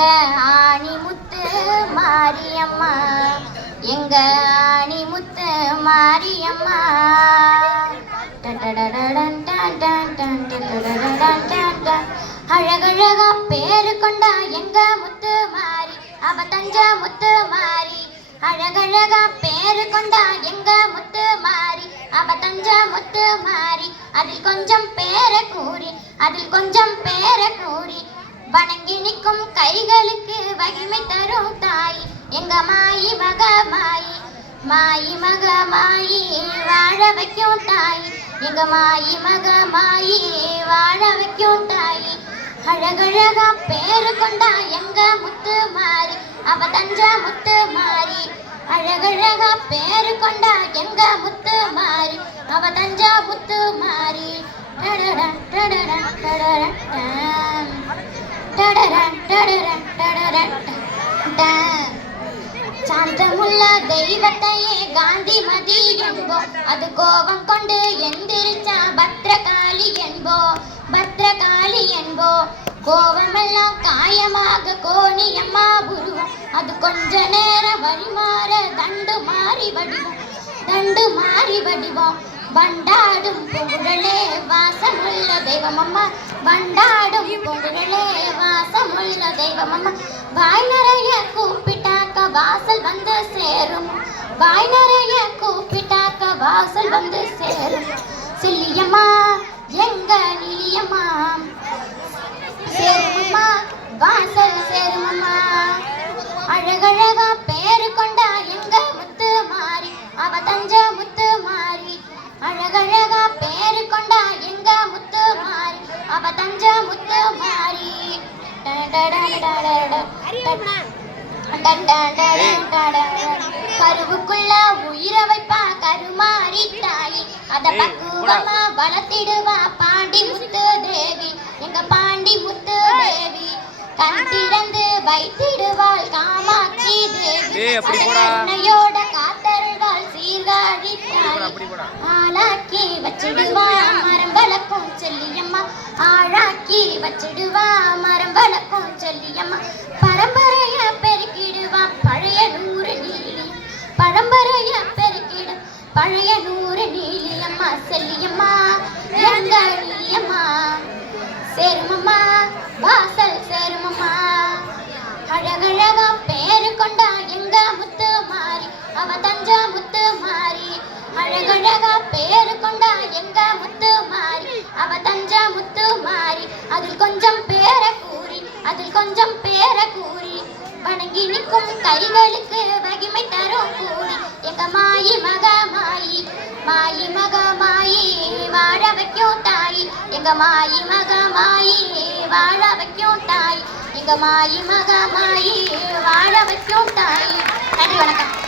எங்க ஆணி முத்து மாரியம்மா, எங்க ஆணி முத்து மாரியம்மா. அழகழகா பேரு கொண்டா எங்க முத்து மாறி, அவ தஞ்ச முத்து மாறி. அழகழகா பேரு கொண்டா எங்க முத்து மாறி, அவ தஞ்ச முத்து மாறி. அதில் கொஞ்சம் பேர கூறி, அதில் கொஞ்சம் பேர கூறி வணங்கி நிற்கும் கைகளுக்கு வகிமை தரும் தாய் எங்க மாயி மக மாயி. மாயி மக மாயி வாழ வைக்கும் தாய் எங்க மாயி மக மாயி வாழ வைக்கும் தாய். அழகழகா பேரு கொண்டா எங்க முத்து மாறி, அவ தஞ்ச முத்து மாறி. அழகழகா பேரு கொண்டா எங்க முத்து மாறி, அவ தஞ்ச முத்து மாறி. சாந்தமுள்ள தெய்வத்தையே காந்திமதி என்போம், அது கோபம் கொண்டு எந்திரிச்சா பத்ரகாளி என்போம், பத்ரகாளி என்போம். கோபமெல்லாம் காயமாக கோணியம்மா உருவம், அது கொஞ்ச நேரம் வழிமாற தண்டு மாறி வடிவோம், தண்டு மாறி வடிவோம். வண்டாடும் பொங்கலே வாசமுள்ள தெய்வமம்மா, வண்டாடும் பொங்கலே வாசமுள்ள தெய்வமம்மா. வாய் நிறைய கூப்பிட்டாக்க வாசல் வந்து சேரும், வாய் நிறைய கூப்பிட்டாக்க வாசல் வந்து சேரும். சில்லியம்மா எங்க நீலியம்மா, சேருமம்மா வாசல் சேருமம்மா. அழகழகா பேரு கொண்டா எங்க முத்து மாறி, அவ தஞ்ச முத்து மாறி. அழகழகா பேரு கொண்டா எங்க முத்து மாறி, அவ தஞ்ச முத்து மாறி. கருவுக்குள்ள உயிர வைப்பா கருமாரி தாயி, அத பக்குவமா வளர்த்திடுவா பாண்டி முத்து தேவி எங்க பாண்டி முத்து தேவி. கண் திறந்து வைத்திடுவாள் காமாட்சி தேவி, அன்னையோட காத்தருள்வாள் சீர்காழி தாயி. ஆளாக்கி வச்சிடுவா மரம் வளர்க்கும் செல்லியம்மா, ஆளாக்கி வச்சிடுவா மரம் வளர்க்கும் செல்லியம்மா. பரம்பரைய பெருக்கிடுவா பழைய நூறு நீலி, பரம்பரைய பெருக்கிடு பழைய நூறு நீலியம்மா. செல்லியம்மா எங்க நீலியம்மா, சேருமம்மா வாசல் சேருமம்மா. அழகழகா பேரு கொண்டா எங்க முத்து மாறி, அவ தஞ்ச முத்து மாறி. அழகழகா பேரு கொண்டா எங்க முத்து மாறி, அவ தஞ்ச முத்து மாறி. அதில் கொஞ்சம் பேர கூறி, அதில் கொஞ்சம் பேர கூறி வணங்கி நிற்கும் கைகளுக்கு வகிமை தரும் கூறி எங்க மாயி மக மாயி. மாயி மக மாயி வாழ வைக்கும் தாய் எங்க மாயி மக மாயி வாழ வைக்கும் தாய் எங்க மாயி மக மாயி வாழ வைக்கும் தாய். நன்றி, வணக்கம்.